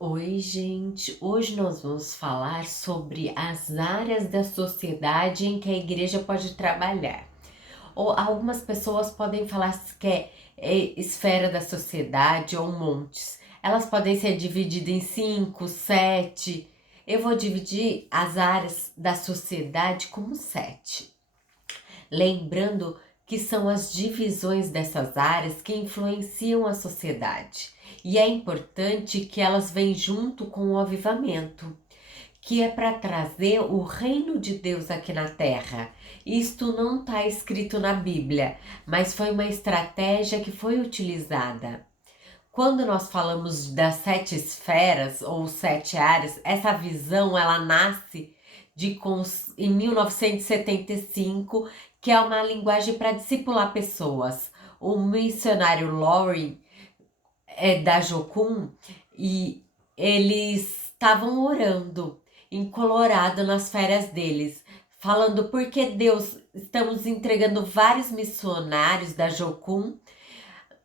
Oi, gente. Hoje nós vamos falar sobre as áreas da sociedade em que a igreja pode trabalhar. Ou algumas pessoas podem falar que é esfera da sociedade ou montes. Elas podem ser divididas em 5, 7. Eu vou dividir as áreas da sociedade como 7. Lembrando que são as divisões dessas áreas que influenciam a sociedade. E é importante que elas venham junto com o avivamento, que é para trazer o reino de Deus aqui na terra. Isto não está escrito na Bíblia, mas foi uma estratégia que foi utilizada. Quando nós falamos das 7 esferas ou 7 áreas, essa visão ela nasce em 1975, que é uma linguagem para discipular pessoas. O missionário Laurie é da Jocum e eles estavam orando em Colorado nas férias deles, falando porque Deus estamos entregando vários missionários da Jocum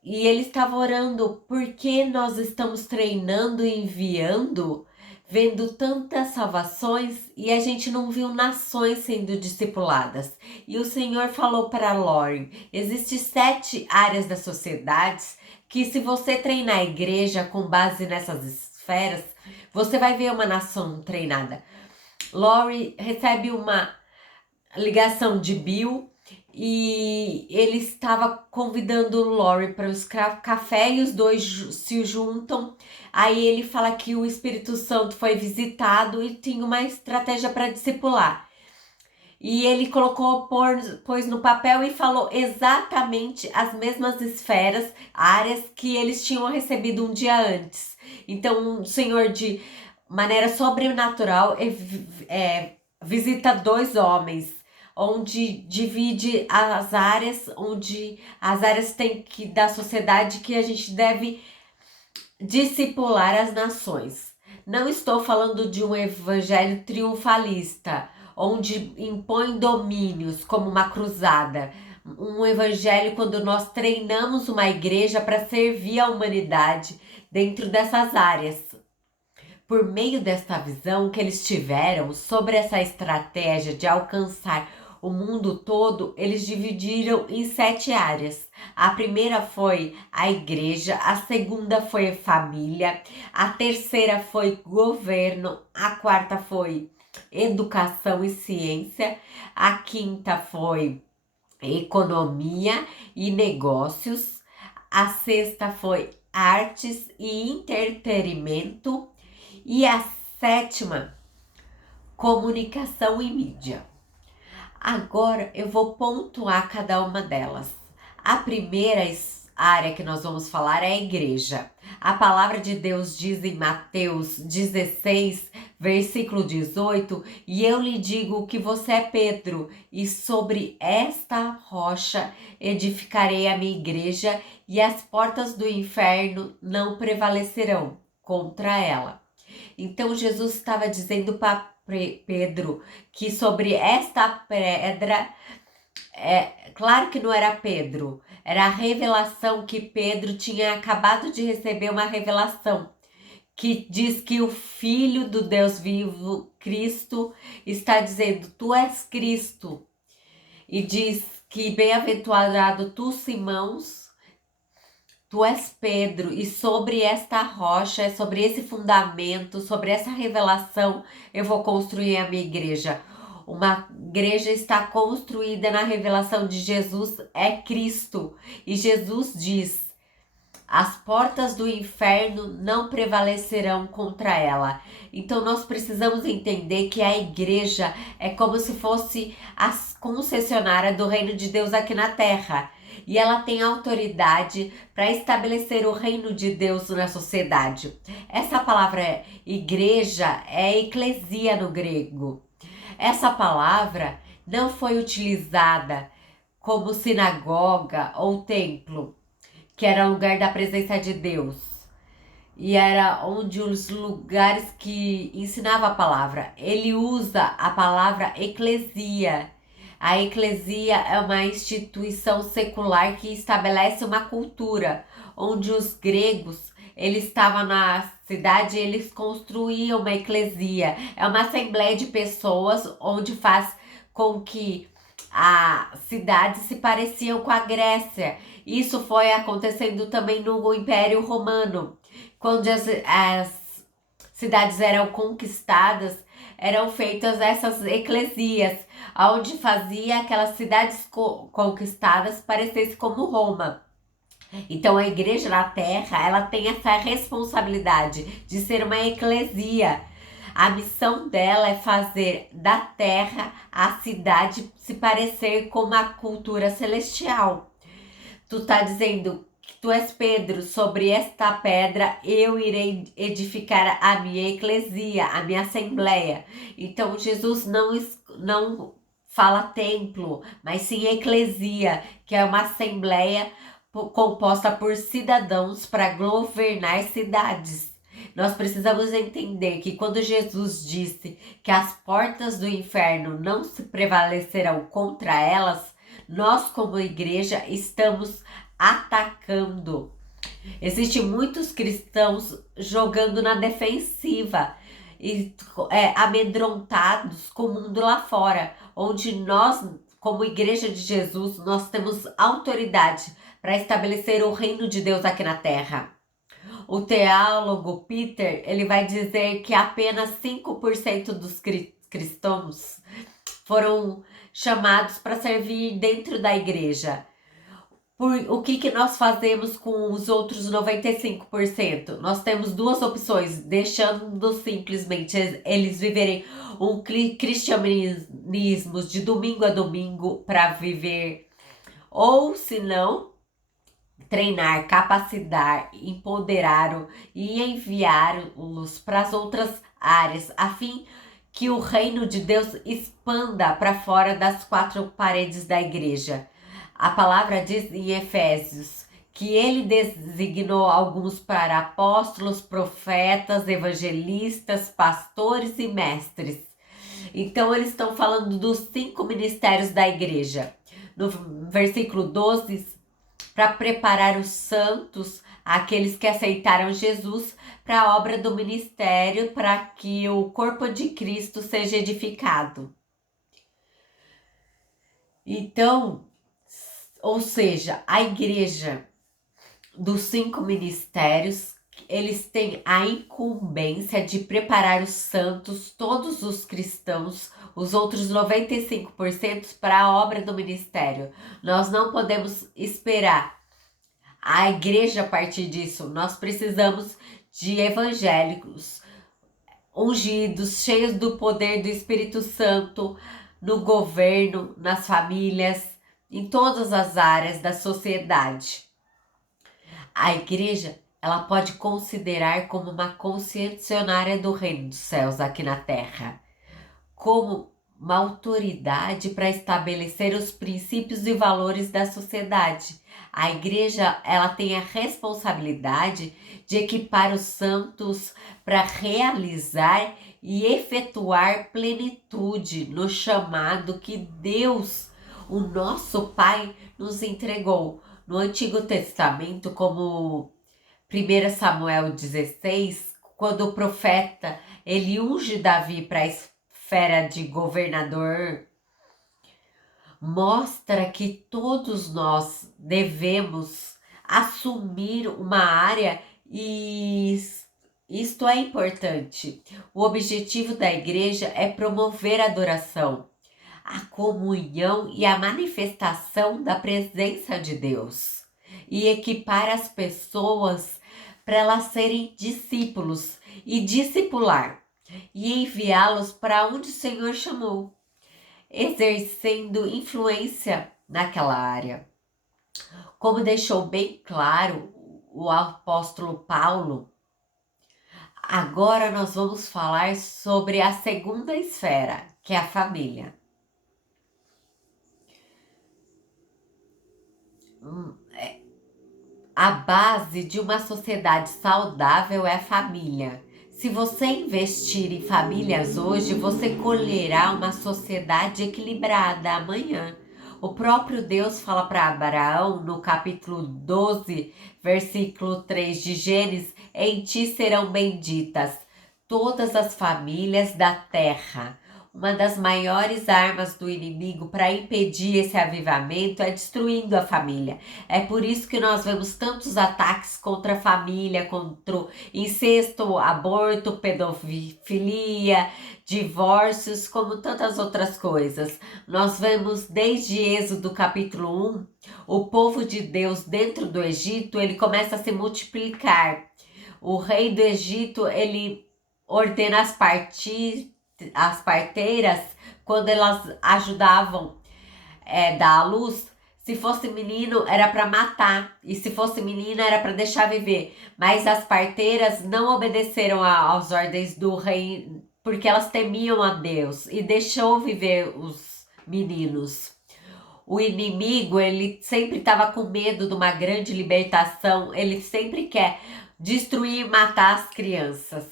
e ele estava orando porque nós estamos treinando e enviando, vendo tantas salvações e a gente não viu nações sendo discipuladas. E o Senhor falou para Lauren, existem 7 áreas da sociedade que se você treinar a igreja com base nessas esferas, você vai ver uma nação treinada. Lauren recebe uma ligação de Bill e ele estava convidando o Laurie para os café e os dois se juntam. Aí ele fala que o Espírito Santo foi visitado e tinha uma estratégia para discipular. E ele pôs no papel e falou exatamente as mesmas esferas, áreas que eles tinham recebido um dia antes. Então, o Senhor, de maneira sobrenatural, visita 2 homens, onde divide as áreas da sociedade que a gente deve discipular as nações. Não estou falando de um evangelho triunfalista, onde impõe domínios como uma cruzada. Um evangelho quando nós treinamos uma igreja para servir a humanidade dentro dessas áreas. Por meio desta visão que eles tiveram sobre essa estratégia de alcançar o mundo todo, eles dividiram em 7 áreas. A primeira foi a igreja, a segunda foi família, a terceira foi governo, a quarta foi educação e ciência, a quinta foi economia e negócios, a sexta foi artes e entretenimento e a sétima, comunicação e mídia. Agora eu vou pontuar cada uma delas. A primeira área que nós vamos falar é a igreja. A palavra de Deus diz em Mateus 16, versículo 18: E eu lhe digo que você é Pedro, e sobre esta rocha edificarei a minha igreja, e as portas do inferno não prevalecerão contra ela. Então Jesus estava dizendo para Pedro que sobre esta pedra, claro que não era Pedro, era a revelação que Pedro tinha acabado de receber, uma revelação que diz que o Filho do Deus vivo, Cristo, está dizendo, tu és Cristo. E diz que bem-aventurado tu, Simãos, tu és Pedro, e sobre esta rocha, sobre esse fundamento, sobre essa revelação, eu vou construir a minha igreja. Uma igreja está construída na revelação de Jesus, é Cristo. E Jesus diz: as portas do inferno não prevalecerão contra ela. Então nós precisamos entender que a igreja é como se fosse a concessionária do reino de Deus aqui na terra. E ela tem autoridade para estabelecer o reino de Deus na sociedade. Essa palavra igreja é eclesia no grego. Essa palavra não foi utilizada como sinagoga ou templo, que era lugar da presença de Deus. E era onde os lugares que ensinava a palavra. Ele usa a palavra eclesia. A eclesia é uma instituição secular que estabelece uma cultura, onde os gregos ele estava na cidade, eles construíam uma eclesia. É uma assembleia de pessoas onde faz com que a cidade se pareciam com a Grécia. Isso foi acontecendo também no Império Romano, quando as cidades eram conquistadas, eram feitas essas eclesias, onde fazia aquelas cidades conquistadas parecessem como Roma. Então a igreja na terra, ela tem essa responsabilidade de ser uma eclesia. A missão dela é fazer da terra a cidade se parecer com uma cultura celestial. Tu tá dizendo que tu és Pedro, sobre esta pedra eu irei edificar a minha eclesia, a minha assembleia. Então Jesus não fala templo, mas sim eclesia, que é uma assembleia composta por cidadãos para governar cidades. Nós precisamos entender que quando Jesus disse que as portas do inferno não se prevalecerão contra elas, nós como igreja estamos atacando. Existem muitos cristãos jogando na defensiva e amedrontados com o mundo lá fora, onde nós, como igreja de Jesus, nós temos autoridade para estabelecer o reino de Deus aqui na terra. O teólogo Peter, ele vai dizer que apenas 5% dos cristãos foram chamados para servir dentro da igreja. O que nós fazemos com os outros 95%? Nós temos duas opções, deixando simplesmente eles viverem um cristianismo de domingo a domingo para viver, ou se não, treinar, capacitar, empoderar e enviá-los para as outras áreas, a fim que o reino de Deus expanda para fora das quatro paredes da igreja. A palavra diz em Efésios que ele designou alguns para apóstolos, profetas, evangelistas, pastores e mestres. Então eles estão falando dos 5 ministérios da igreja. No versículo 12, para preparar os santos, aqueles que aceitaram Jesus, para a obra do ministério, para que o corpo de Cristo seja edificado. Então, ou seja, a igreja dos 5 ministérios, eles têm a incumbência de preparar os santos, todos os cristãos, os outros 95% para a obra do ministério. Nós não podemos esperar a igreja a partir disso. Nós precisamos de evangélicos ungidos, cheios do poder do Espírito Santo, no governo, nas famílias, em todas as áreas da sociedade. A igreja, ela pode considerar como uma concessionária do reino dos céus aqui na terra, como uma autoridade para estabelecer os princípios e valores da sociedade. A igreja, ela tem a responsabilidade de equipar os santos para realizar e efetuar plenitude no chamado que Deus, o nosso Pai, nos entregou. No Antigo Testamento, como 1 Samuel 16, quando o profeta ele unge Davi para a esfera de governador, mostra que todos nós devemos assumir uma área e isto é importante. O objetivo da igreja é promover a adoração, a comunhão e a manifestação da presença de Deus e equipar as pessoas para elas serem discípulos e discipular e enviá-los para onde o Senhor chamou, exercendo influência naquela área. Como deixou bem claro o apóstolo Paulo, agora nós vamos falar sobre a segunda esfera, que é a família. A base de uma sociedade saudável é a família. Se você investir em famílias hoje, você colherá uma sociedade equilibrada amanhã. O próprio Deus fala para Abraão no capítulo 12, versículo 3 de Gênesis: em ti serão benditas todas as famílias da terra. Uma das maiores armas do inimigo para impedir esse avivamento é destruindo a família. É por isso que nós vemos tantos ataques contra a família, contra o incesto, aborto, pedofilia, divórcios, como tantas outras coisas. Nós vemos desde Êxodo capítulo 1, o povo de Deus dentro do Egito, ele começa a se multiplicar. O rei do Egito, ele ordena as parteiras, quando elas ajudavam dar à luz, se fosse menino era para matar e se fosse menina era para deixar viver. Mas as parteiras não obedeceram às ordens do rei porque elas temiam a Deus e deixou viver os meninos. O inimigo, ele sempre estava com medo de uma grande libertação, ele sempre quer destruir e matar as crianças.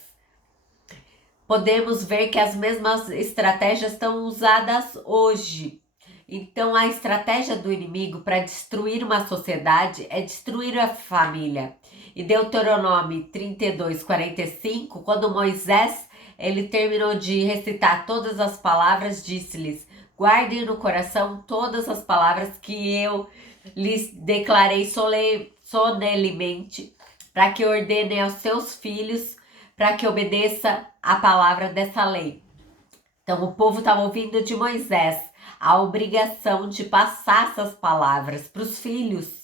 Podemos ver que as mesmas estratégias estão usadas hoje. Então, a estratégia do inimigo para destruir uma sociedade é destruir a família. E Deuteronômio 32, 45, quando Moisés ele terminou de recitar todas as palavras, disse-lhes: guardem no coração todas as palavras que eu lhes declarei solenemente, para que ordenem aos seus filhos, para que obedeça a palavra dessa lei. Então, o povo estava ouvindo de Moisés a obrigação de passar essas palavras para os filhos.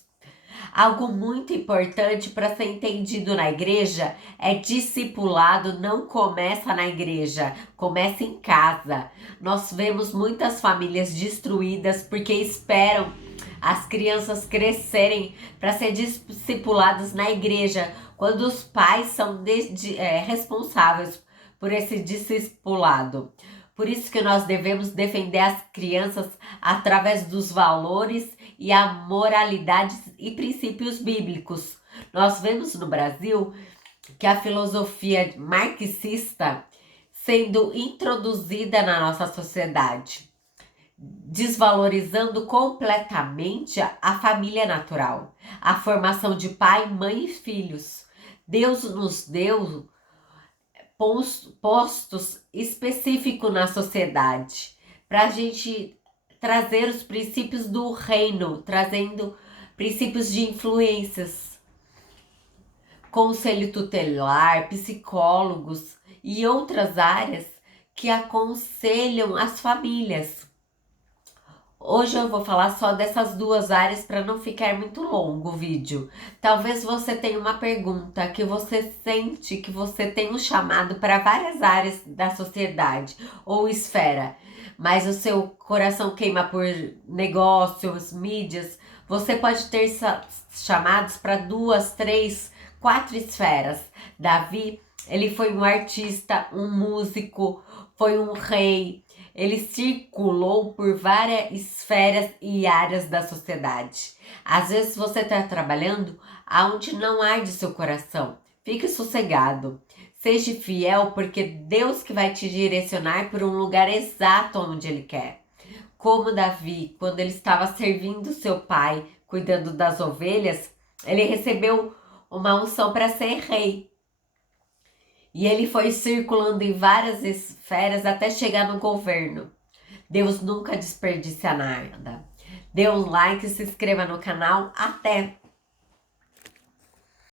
Algo muito importante para ser entendido na igreja é discipulado não começa na igreja, começa em casa. Nós vemos muitas famílias destruídas porque esperam as crianças crescerem para ser discipuladas na igreja, quando os pais são responsáveis por esse discipulado. Por isso que nós devemos defender as crianças através dos valores e a moralidade e princípios bíblicos. Nós vemos no Brasil que a filosofia marxista sendo introduzida na nossa sociedade, desvalorizando completamente a família natural, a formação de pai, mãe e filhos. Deus nos deu postos específicos na sociedade para a gente trazer os princípios do reino, trazendo princípios de influências, conselho tutelar, psicólogos e outras áreas que aconselham as famílias. Hoje eu vou falar só dessas duas áreas para não ficar muito longo o vídeo. Talvez você tenha uma pergunta que você sente que você tem um chamado para várias áreas da sociedade ou esfera, mas o seu coração queima por negócios, mídias. Você pode ter chamados para 2, 3, 4 esferas. Davi, ele foi um artista, um músico, foi um rei. Ele circulou por várias esferas e áreas da sociedade. Às vezes você está trabalhando aonde não arde seu coração. Fique sossegado. Seja fiel, porque Deus que vai te direcionar por um lugar exato onde Ele quer. Como Davi, quando ele estava servindo seu pai, cuidando das ovelhas, ele recebeu uma unção para ser rei. E ele foi circulando em várias esferas até chegar no governo. Deus nunca desperdiça nada. Dê um like e se inscreva no canal. Até!